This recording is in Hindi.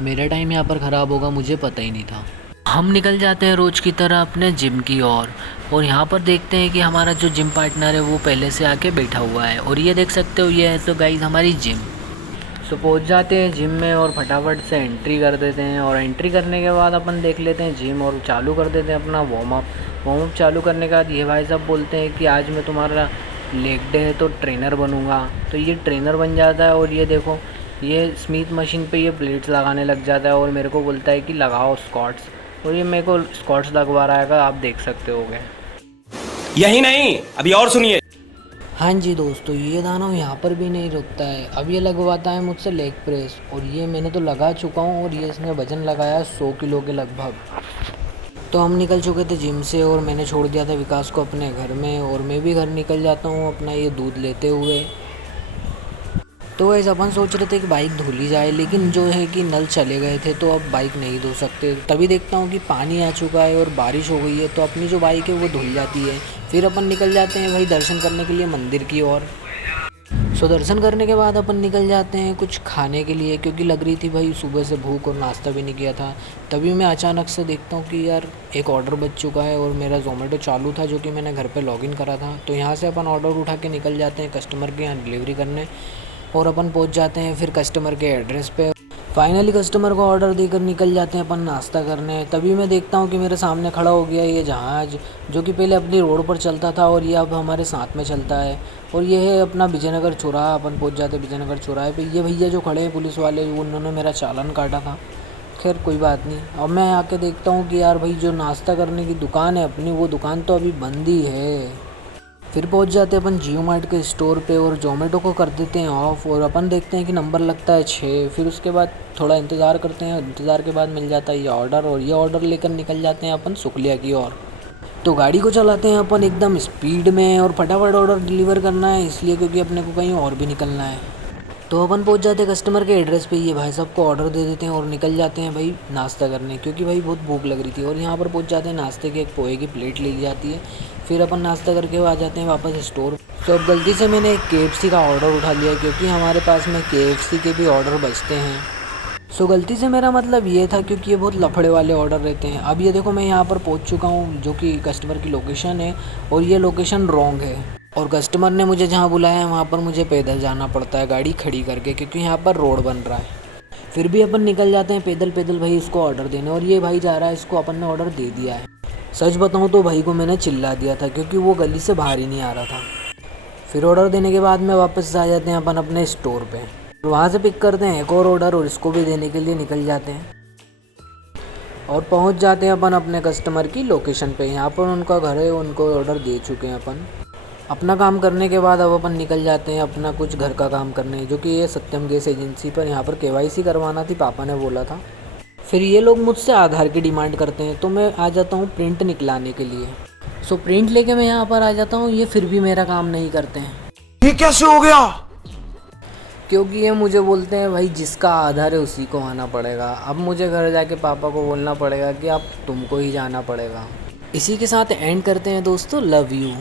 मेरा टाइम यहाँ पर ख़राब होगा मुझे पता ही नहीं था। हम निकल जाते हैं रोज़ की तरह अपने जिम की ओर और यहाँ पर देखते हैं कि हमारा जो जिम पार्टनर है वो पहले से आके बैठा हुआ है और ये देख सकते हो ये है तो गाइस हमारी जिम। सो पहुँच जाते हैं जिम में और फटाफट से एंट्री कर देते हैं और एंट्री करने के बाद अपन देख लेते हैं जिम और चालू कर देते हैं अपना वार्म अप चालू करने के बाद ये भाई साहब बोलते हैं कि आज मैं तुम्हारा लेग डे है तो ट्रेनर बनूंगा। तो ये ट्रेनर बन जाता है और ये देखो ये स्मिथ मशीन पे ये प्लेट्स लगाने लग जाता है और मेरे को बोलता है कि लगाओ स्क्वाट्स और ये मेरे को स्क्वाट्स लगवा रहा है, आप देख सकते होगे। यही नहीं, अभी और सुनिए। हाँ जी दोस्तों, ये दानव यहाँ पर भी नहीं रुकता है। अब ये लगवाता है मुझसे लेग प्रेस और ये मैंने तो लगा चुका हूँ और ये इसने वजन लगाया 100 किलो के लगभग। तो हम निकल चुके थे जिम से और मैंने छोड़ दिया था विकास को अपने घर में और मैं भी घर निकल जाता हूँ अपना ये दूध लेते हुए। तो ऐसा अपन सोच रहे थे कि बाइक धो ली जाए, लेकिन जो है कि नल चले गए थे तो अब बाइक नहीं धो सकते। तभी देखता हूँ कि पानी आ चुका है और बारिश हो गई है तो अपनी जो बाइक है वो धुल जाती है। फिर अपन निकल जाते हैं भाई दर्शन करने के लिए मंदिर की ओर। सो दर्शन करने के बाद अपन निकल जाते हैं कुछ खाने के लिए, क्योंकि लग रही थी भाई सुबह से भूख और नाश्ता भी नहीं किया था। तभी मैं अचानक से देखता हूँ कि यार एक ऑर्डर बच चुका है और मेरा ज़ोमैटो चालू था जो कि मैंने घर पे लॉगिन करा था। तो यहाँ से अपन ऑर्डर उठा के निकल जाते हैं कस्टमर के यहाँ डिलीवरी करने और अपन पहुँच जाते हैं फिर कस्टमर के एड्रेस पे। फाइनली कस्टमर को ऑर्डर देकर निकल जाते हैं अपन नाश्ता करने। तभी मैं देखता हूँ कि मेरे सामने खड़ा हो गया ये जहाज़, जो कि पहले अपनी रोड पर चलता था और ये अब हमारे साथ में चलता है। और ये है अपना विजयनगर चौराहा। अपन पहुँच जाते हैं विजयनगर चौराहे पे। ये भैया जो खड़े हैं पुलिस वाले, उन्होंने मेरा चालान काटा था। खैर कोई बात नहीं। अब मैं आके देखता हूँ कि यार भाई जो नाश्ता करने की दुकान है अपनी, वो दुकान तो अभी बंद ही है। फिर पहुंच जाते हैं अपन जियो मार्ट के स्टोर पे और जोमेटो को कर देते हैं ऑफ़ और अपन देखते हैं कि नंबर लगता है 6। फिर उसके बाद थोड़ा इंतज़ार करते हैं, इंतज़ार के बाद मिल जाता है ये ऑर्डर और ये ऑर्डर लेकर निकल जाते हैं अपन सुकलिया की ओर। तो गाड़ी को चलाते हैं अपन एकदम स्पीड में और फटाफट ऑर्डर डिलीवर करना है इसलिए, क्योंकि अपने को कहीं और भी निकलना है। तो अपन पहुंच जाते हैं कस्टमर के एड्रेस पे। ये भाई साहब को ऑर्डर दे देते हैं और निकल जाते हैं भाई नाश्ता करने, क्योंकि भाई बहुत भूख लग रही थी। और यहाँ पर पहुंच जाते हैं, नाश्ते के एक पोहे की प्लेट ले ली जाती है। फिर अपन नाश्ता करके आ जाते हैं वापस स्टोर। तो अब गलती से मैंने एक KFC का ऑर्डर उठा लिया, क्योंकि हमारे पास में KFC के भी ऑर्डर बचते हैं। सो गलती से मेरा मतलब ये था, क्योंकि ये बहुत लफड़े वाले ऑर्डर रहते हैं। अब ये देखो मैं यहाँ पर पहुँच चुका हूँ जो कि कस्टमर की लोकेशन है और ये लोकेशन रॉन्ग है और कस्टमर ने मुझे जहाँ बुलाया है वहाँ पर मुझे पैदल जाना पड़ता है गाड़ी खड़ी करके, क्योंकि यहाँ पर रोड बन रहा है। फिर भी अपन निकल जाते हैं पैदल पैदल भाई इसको ऑर्डर देने। और ये भाई जा रहा है, इसको अपन ने ऑर्डर दे दिया है। सच बताऊँ तो भाई को मैंने चिल्ला दिया था, क्योंकि वो गली से बाहर ही नहीं आ रहा था। फिर ऑर्डर देने के बाद में वापस आ जाते हैं अपन अपने स्टोर पे। वहाँ से पिक करते हैं एक और ऑर्डर और इसको भी देने के लिए निकल जाते हैं और पहुँच जाते हैं अपन अपने कस्टमर की लोकेशन पे। यहाँ पर उनका घर है, उनको ऑर्डर दे चुके हैं अपन। अपना काम करने के बाद अब अपन निकल जाते हैं अपना कुछ घर का काम करने, जो कि ये सत्यम गैस एजेंसी पर। यहाँ पर KYC करवाना थी, पापा ने बोला था। फिर ये लोग मुझसे आधार की डिमांड करते हैं तो मैं आ जाता हूँ प्रिंट निकलाने के लिए। सो प्रिंट लेके मैं यहाँ पर आ जाता हूँ, ये फिर भी मेरा काम नहीं करते हैं। ये कैसे हो गया? क्योंकि ये मुझे बोलते हैं भाई जिसका आधार है उसी को आना पड़ेगा। अब मुझे घर जाके पापा को बोलना पड़ेगा कि अब तुमको ही जाना पड़ेगा। इसी के साथ एंड करते हैं दोस्तों, लव यू।